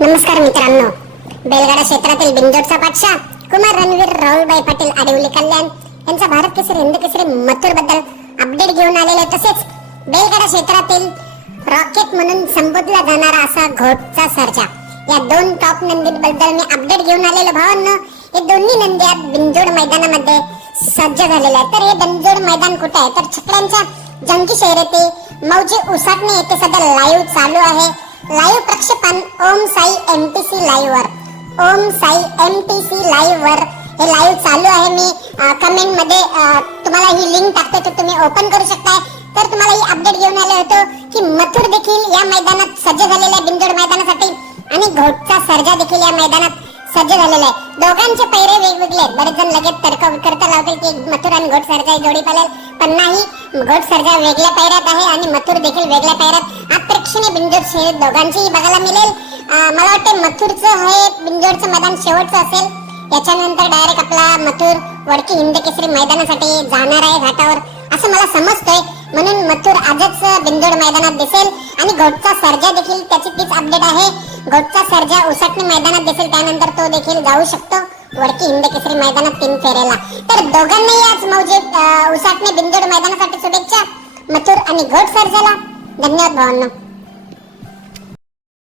नमस्कार मित्रांनो. बेलगाडा क्षेत्रातील बिंजोडचा बादशाह कुमार रणवीर राहुलबाई पाटील आडिवली कल्याण यांचा भारत केसरी हिंद केसरी मथुरबद्दल अपडेट घेऊन आलेले तसेच बेलगाडा क्षेत्रातील रॉकेट म्हणून संबोधला जाणारा असा घोटचा सर्जा. या दोन टॉप नंदी बद्दल मी अपडेट घेऊन आलेलो. भावांनो हे दोन्ही नंदी आज बिंजोड मैदानामध्ये सज्ज झालेले आहेत. तर हे बिंजोड मैदान कुठे आहे? तर छकड्यांच्या जंगी शर्यती मौजी उसाटणे येथे सध्या लाईव्ह चालू आहे. लाईव्ह प्रक्षेपण Om Sai M P live वर. Om Sai M P live वर हे लाईव्ह चालू आहे. मी कमेंटमध्ये तुम्हाला ही लिंक टाकते तर तुम्ही ओपन करू शकताय. तर तुम्हाला ही अपडेट घेऊन आलो होतो की मथुर देखील या मैदानात सज्ज झालेले आहे बिंदोड मैदानासाठी. आणि घोटचा सर्जा देखील या मैदानात सज्ज झालेला आहे. दोघांचे पैरे वेगवेगळे बरेच जण लगेच तर्क विकर्त लावतील की मथुर आणि घोट सर्जा जोडी पालेल पण नाही घोट सर्जा वेगळ्या पायऱ्यात आहे आणि मथुर देखील वेगळ्या पायऱ्यात. अप्रेक्षणीय प्रेक्षणीय बिंजोड दोघांचीही बघायला मिळेल. मला वाटते मथुरचं हे बिंजोडचं मैदान शेवटचं असेल. याच्यानंतर डायरेक्ट आपला मथुर वडकी हिंद केसरी मैदानासाठी जाणार आहे घाटावर. असं मला समजतोय. म्हणून मथुर आजच बिंदोड मैदानात दिसेल. आणि घोटचा सर्जा देखील त्याची तीच अपडेट आहे. घोटचा सर्जा उसाटणी मैदानात दिसेल. त्यानंतर तो देखील जाऊ शकतो. वरती हिंद केसरी मैदानात तीन फेरेला. तर दोघांनाही आज मौजे उसाटणे उसाटणी बिंदोड मैदानासाठी शुभेच्छा. मथुर आणि घोट झाला धन्यवाद भावांना.